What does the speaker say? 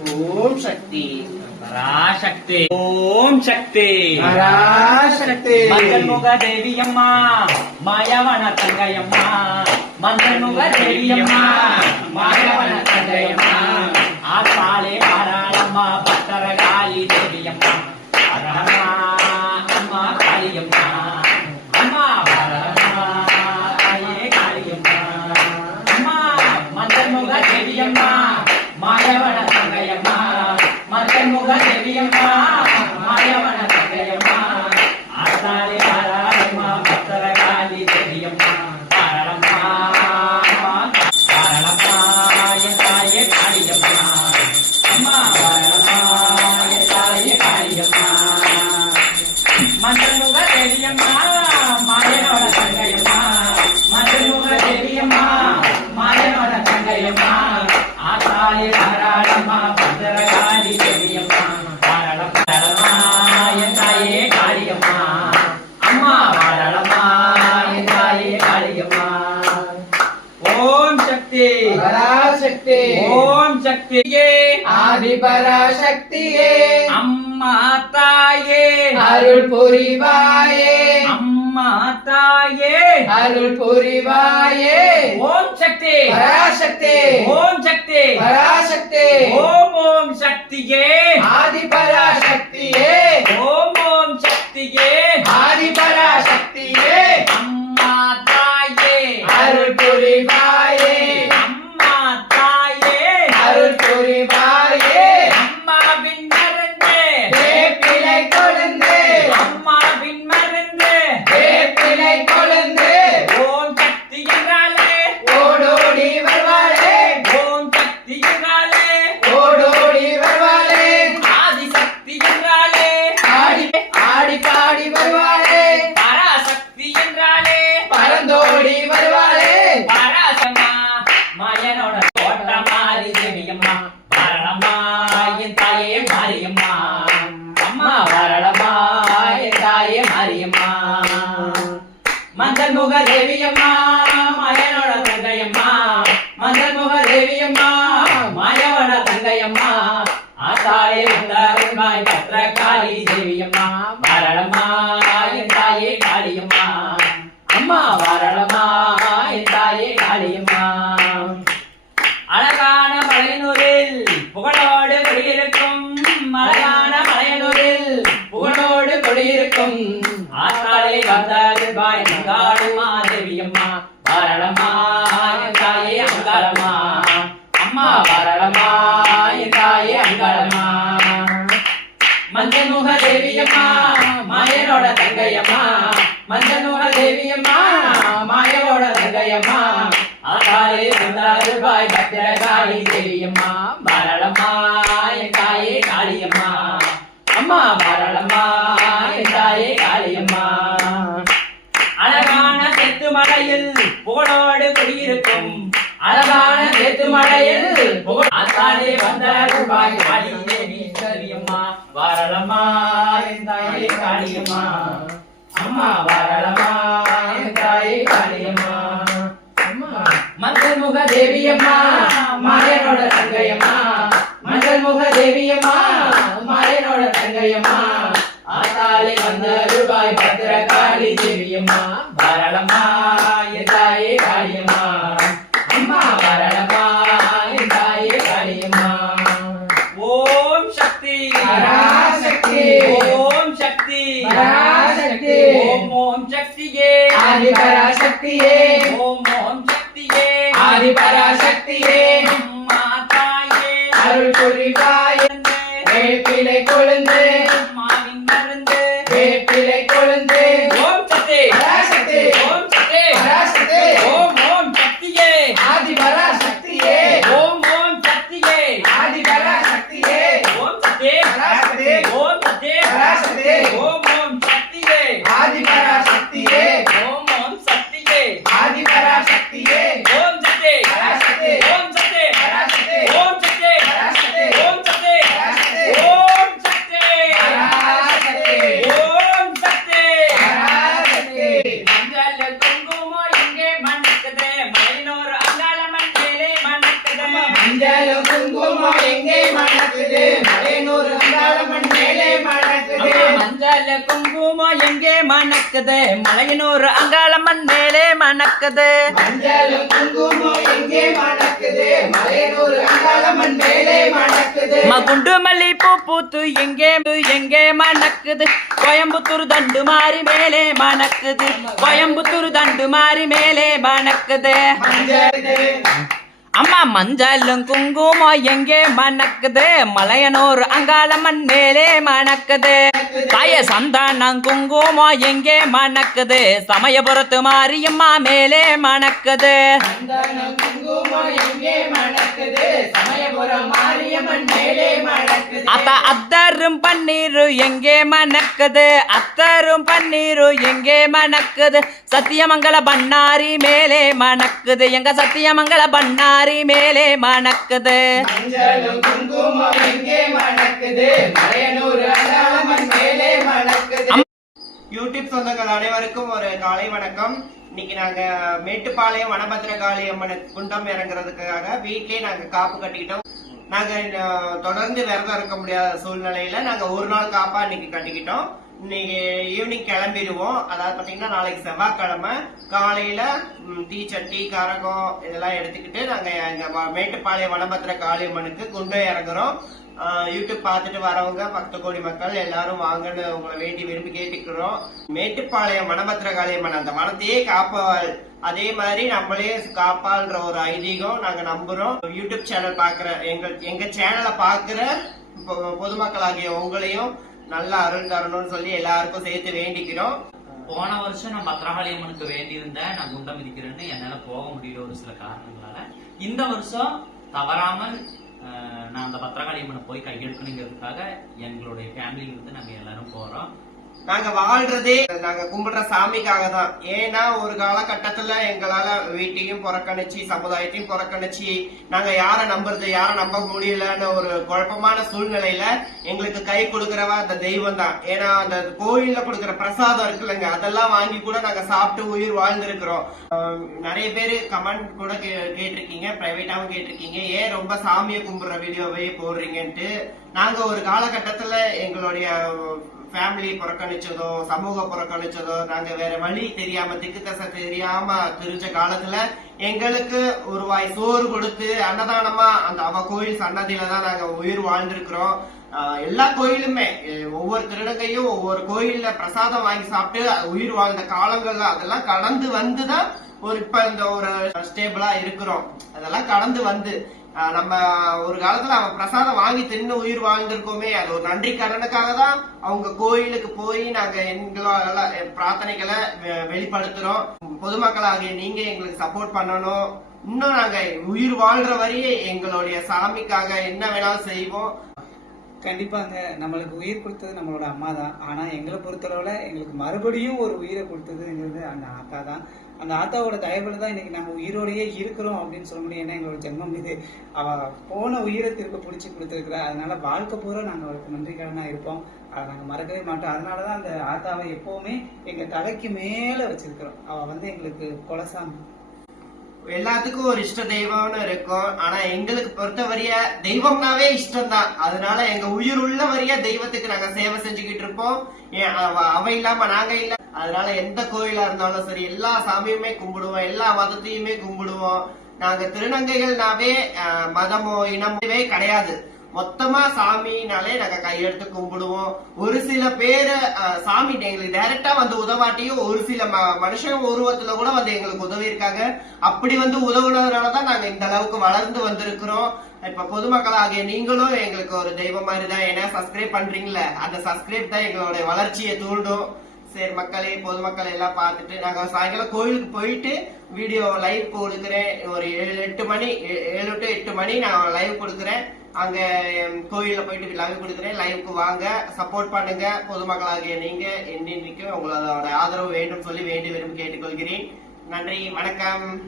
ஓம் சக்தி பராசக்தி ஓம் சக்தி பராசக்தி மஞ்சள்முக தேவியம்மா மாயவன தங்கையம்மா மஞ்சள்முக தேவியம்மா மாயவன தங்கையம்மா ஆத்தாளே பாராளம்மா பத்தரகாளி தேவியம்மா வரஹரமா ஆத்தாளே பாராளம்மா ஓம் சக்தி. பராசக்தி. ஓம் சக்தியே. ஆதி பராசக்தியே அம்மா தாயே. அருள் புரிவாயே. அம்மா தாயே. அருள் புரிவாயே. ஓம் சக்தி. பராசக்தி. ஓம் சக்தி. பராசக்தி. ஓம் ஓம் சக்தியே ஆதி பராசக்தியே ஓம் ஓம் சக்தியே ஆதி பராசக்தியே அம்மா தாயே அருள் புரிவாயே அம்மா தாயே அருள் புரிவாயே அம்மாவின் மருந்து வேப்பிலை கொழுந்து அம்மாவின் மருந்து வேப்பிலை கொழுந்து ஓம் சக்தி என்றாலே ஓடோடி வருவாளே ஓம் சக்தி என்றாலே ஓடோடி வருவாளே ஆதி சக்தி என்றாலே ஆடி ஆடி பாடி வருவாளே பராசக்தி என்றாலே பரந்தோடி வருவாளே பராசம்மா மாயனோட தோட்ட மாறி தேவியம்மா வரளம்மா என் தாயே மாரியம்மா அம்மா வரளம்மா என் தாயே மாரியம்மா மஞ்சள் முக தேவியம்மா மாயனோட தங்கையம்மா மஞ்சள் முக தேவியம்மா மாயவன தங்கையம்மா ஆத்தாளே வந்தாருமாய் பத்திரகாளி தேவியம்மா வரளம்மா என் தாயே காளியம்மா. அம்மா வரளம்மா என் தாயே காளியம்மா. அழகான மலையனூரில் புகழோடு குடியிருக்கும் அழகான மலையனூரில் புகழோடு குடியிருக்கும். ஆத்தாளே வந்தாரு பாய் அங்காளம்மா தேவியம்மா வரளம்மா என் தாயே அங்காளம்மா அம்மா வரளம்மா என் தாயே அங்காளம்மா தேவியம்மா மாயனோட தங்கையம்மா. மஞ்சமுக தேவியம்மா மாயனோட தங்கையம்மா. ஆத்தாளே வந்தாரு பாய் பத்திரகாளி தேவியம்மா. வரளம்மா என் தாயே காளியம்மா. அம்மா வரளம்மா என் தாயே காளியம்மா. அழகான செத்து மலையில் புகழோடு குடியிருக்கும் அழகான தெத்து மலையில் புகழ். ஆத்தாளே வந்தாரு சரியம்மா வரளம்மா என் தாயே காளியம்மா அம்மா என் தாயே காளியம்மா மஞ்சள் முக தேவியம்மா மாயனோட தங்கையம்மா. மஞ்சள் முக தேவியம்மா மாயனோட தங்கையம்மா ஆத்தாளே வந்த ரூபாய் பத்திரகாளி தேவியம்மா வரளம்மா என் தாயே காளியம்மா அம்மா வரளம்மா என் தாயே காளியம்மா ஓம் சக்தி பராசக்தி ஓம் சக்தி பராசக்தி ஓம் ஓம் சக்தியே ஆதி பராசக்தியே ஓம் ஓம் சக்தியே ஆதி பராசக்தியே அம்மா தாயே அருள் புரிவாயே வேப்பிலை கொழுந்து அம்மாவின் மருந்து வேப்பிலை கொழுந்து ஓம் சக்தி பராசக்தி ஓம் சக்தி பராசக்தி ஓம் ஓம் சக்தியே ஆதி பராசக்தியே ஓம் ஓம் சக்தியே ஆதி பராசக்தியே ஓம் சக்தி பராசக்தி ஓம் சக்தி பராசக்தி ஓம் ஓம் சக்தியே ஆதி பராசக்தியே ஓம் ஓம் சக்தியே ஆதி பராசக்தியே ஓம் சக்தி பராசக்தி ஓம் சக்தி பராசக்தி ஓம் சக்தி பராசக்தி ஓம் சக்தி எங்கே மணக்குது? மலையனூர் அங்காளம்மன் மேலே மணக்குது. மஞ்சளும் குங்குமம் எங்கே மணக்குது? மலையனூர் அங்காளம்மன் மேலே மணக்குது. மகுண்டு மல்லி பூ பூத்து எங்கே எங்கே மணக்குது? கோயம்புத்தூர் தண்டு மாறி மேலே மணக்குது. கோயம்புத்தூர் தண்டு மாறி மேலே மணக்குது. அம்மா மஞ்சளும் குங்குமம் எங்கே மணக்குது? மலையனூர் அங்காளம்மன் மேலே மணக்குது. தாய சந்தானம் குங்குமம் எங்கே மணக்குது? சமயபுரத்து மாரியம்மா மேலே மணக்குது. மணக்குது? அத்த அத்தரும் பன்னீரு எங்கே மணக்குது? அத்தரும் பன்னீரு எங்கே மணக்குது? சத்தியமங்கல பண்ணாரி மேலே மணக்குது. எங்க சத்தியமங்கல பண்ணாரி மேலே மணக்குது. யூடியூப் சொந்தங்கள் அனைவருக்கும் ஒரு காலை வணக்கம். இன்னைக்கு நாங்க மேட்டுப்பாளையம் வனபத்திர காளி அம்மன் குண்டம் இறங்குறதுக்காக வீட்லயே நாங்க காப்பு கட்டிக்கிட்டோம். நாங்க தொடர்ந்து விரதம் இருக்க முடியாத சூழ்நிலையில நாங்க ஒரு நாள் காப்பா இன்னைக்கு கட்டிக்கிட்டோம். இன்னைக்கு ஈவினிங் கிளம்பிடுவோம். அதாவது பாத்தீங்கன்னா நாளைக்கு செவ்வாய்க்கிழமை காலையில டீ தீச்சட்டி கரகம் இதெல்லாம் எடுத்துக்கிட்டு நாங்க எங்க மேட்டுப்பாளையம் வனபத்திர காளியம்மனுக்கு அம்மனுக்கு இறங்குறோம். யூடியூப் பார்த்துட்டு வரவங்க பக்த கோடி மக்கள் எல்லாரும் வாங்கன்னு உங்களை வேண்டி விரும்பி கேட்டுக்கிறோம். மேட்டுப்பாளையம் வனபத்திர காளியம்மன் அந்த மனத்தையே காப்பாள். அதே மாதிரி நம்மளே காப்பாள்ன்ற ஒரு ஐதீகம் நாங்க நம்புறோம். யூடியூப் சேனல் பாக்குற எங்க எங்க சேனலை பாக்குற பொ- பொதுமக்களாகிய உங்களையும் நல்ல அருள் தரணும்னு சொல்லி எல்லாருக்கும் சேர்த்து வேண்டிக்கிறோம். போன வருஷம் நான் பத்ரகாளி அம்மனுக்கு வேண்டியிருந்தேன். நான் குண்டம் மிதிக்கிறேன்னு என்னால போக முடியல ஒரு சில காரணங்களால. இந்த வருஷம் தவறாமல் நான் அந்த பத்ரகாளி அம்மனை போய் கையெடுக்கணுங்கிறதுக்காக எங்களுடைய ஃபேமிலியிலிருந்து நாங்கள் எல்லாரும் போகிறோம் நாங்க வாழ்றதே நாங்க கும்பிடுற சாமிக்காக தான் ஏன்னா ஒரு காலகட்டத்துல எங்களால வீட்டையும் புறக்கணிச்சு சமுதாயத்தையும் புறக்கணிச்சு நாங்க யார நம்புறது யார நம்ப முடியலன்னு ஒரு குழப்பமான சூழ்நிலையில எங்களுக்கு கை கொடுக்கறவ அந்த தெய்வம் தான் ஏன்னா அந்த கோயில்ல கொடுக்கிற பிரசாதம் இருக்குல்லங்க அதெல்லாம் வாங்கி கூட நாங்க சாப்பிட்டு உயிர் வாழ்ந்திருக்கிறோம். நிறைய பேர் கமெண்ட் கூட கே- கேட்டிருக்கீங்க பிரைவேட்டாவும் கேட்டிருக்கீங்க. ஏன் ரொம்ப சாமியை கும்பிடுற வீடியோவே போடுறீங்கன்ட்டு நாங்க ஒரு காலகட்டத்துல எங்களுடைய ஃபேமிலி புறக்கணிச்சதோ சமூக புறக்கணிச்சதோ நாங்க வேற வழி தெரியாம திக்கு தசை தெரியாம தெரிஞ்ச காலத்துல எங்களுக்கு ஒரு வாய் சோறு கொடுத்து அன்னதானமா அந்த அவ கோயில் சன்னதியில தான் நாங்க உயிர் வாழ்ந்திருக்கிறோம். எல்லா கோயிலுமே ஒவ்வொரு திருநங்கையும் ஒவ்வொரு கோயில்ல பிரசாதம் வாங்கி சாப்பிட்டு உயிர் வாழ்ந்த காலங்கள்ல அதெல்லாம் கடந்து வந்துதான் ஒரு இப்ப இந்த ஒரு ஸ்டேபிளா இருக்கிறோம். அதெல்லாம் கடந்து வந்து. நம்ம ஒரு காலத்துல அவன் பிரசாதம் வாங்கி தின்னு உயிர் வாழ்ந்திருக்கோமே அது ஒரு நன்றி கடனுக்காக தான் அவங்க கோயிலுக்கு போய் நாங்க எங்களால பிரார்த்தனைகளை வெ- வெளிப்படுத்துறோம். பொதுமக்களாகிய நீங்க எங்களுக்கு சப்போர்ட் பண்ணணும். இன்னும் நாங்க உயிர் வாழ்ற வரையே எங்களுடைய சாமிக்காக என்ன வேணாலும் செய்வோம். கண்டிப்பாங்க நம்மளுக்கு உயிர் கொடுத்தது நம்மளோட அம்மா தான் ஆனா எங்களை பொறுத்தளவுல எங்களுக்கு மறுபடியும் ஒரு உயிரை கொடுத்ததுங்கிறது அந்த ஆத்தா தான் அந்த ஆத்தாவோட தயவுல தான் இன்னைக்கு நாங்கள் உயிரோடையே இருக்கிறோம் அப்படின்னு சொல்ல முடியும். ஏன்னா எங்களோட ஜென்மம் இது. அவ போன உயிரை திரும்ப பிடிச்சி கொடுத்துருக்குறா. அதனால வாழ்க்கை பூரா நாங்கள் அவளுக்கு நன்றிக்கடனா இருப்போம். அதை நாங்கள் மறக்கவே மாட்டோம். அதனால தான் அந்த ஆத்தாவை எப்போவுமே எங்கள் தலைக்கு மேலே வச்சிருக்கிறோம். அவள் வந்து எங்களுக்கு கொலசாமி. எல்லாத்துக்கும் ஒரு இஷ்ட தெய்வம்னு இருக்கும். ஆனா எங்களுக்கு பொறுத்தவரைய தெய்வம்னாவே இஷ்டம் தான் அதனால எங்க உயிர் உள்ள வரைய தெய்வத்துக்கு நாங்க சேவை செஞ்சுக்கிட்டு இருப்போம். ஏன் அவ அவ இல்லாம நாங்க இல்ல. அதனால எந்த கோயிலா இருந்தாலும் சரி எல்லா சாமியுமே கும்பிடுவோம். எல்லா மதத்தையுமே கும்பிடுவோம். நாங்க திருநங்கைகள்னாவே அஹ், மதமோ இனமோவே கிடையாது. மொத்தமா சாமினாலே நாங்க கையெடுத்து கும்பிடுவோம். ஒரு சில பேர் சாமி எங்களுக்கு டைரக்டா வந்து உதவாட்டியும் ஒரு சில ம- மனுஷன் உருவத்துல கூட வந்து எங்களுக்கு உதவி இருக்காங்க அப்படி வந்து உதவுனதுனாலதான் நாங்க இந்த அளவுக்கு வளர்ந்து வந்திருக்கிறோம். இப்ப பொதுமக்களாகிய நீங்களும் எங்களுக்கு ஒரு தெய்வம் மாதிரி தான் ஏன்னா சப்ஸ்கிரைப் பண்றீங்களே அந்த சப்ஸ்கிரைப் தான் எங்களுடைய வளர்ச்சியை தூண்டும். சரி மக்களே பொதுமக்கள் எல்லாம் பார்த்துட்டு நாங்கள் சாயங்காலம் கோயிலுக்கு போயிட்டு வீடியோ லைவ் கொடுக்குறேன். ஒரு ஏழு எட்டு மணி ஏ- ஏழு டு எட்டு மணி நான் லைவ் கொடுக்குறேன். அங்க எம், போயிட்டு லைவ் கொடுக்குறேன். லைவுக்கு வாங்க. சப்போர்ட் பண்ணுங்க. பொதுமக்களாகிய நீங்க என்னைக்கும் உங்களோட ஆதரவு வேண்டும் சொல்லி வேண்டி விரும்பி கேட்டுக்கொள்கிறேன். நன்றி. வணக்கம்.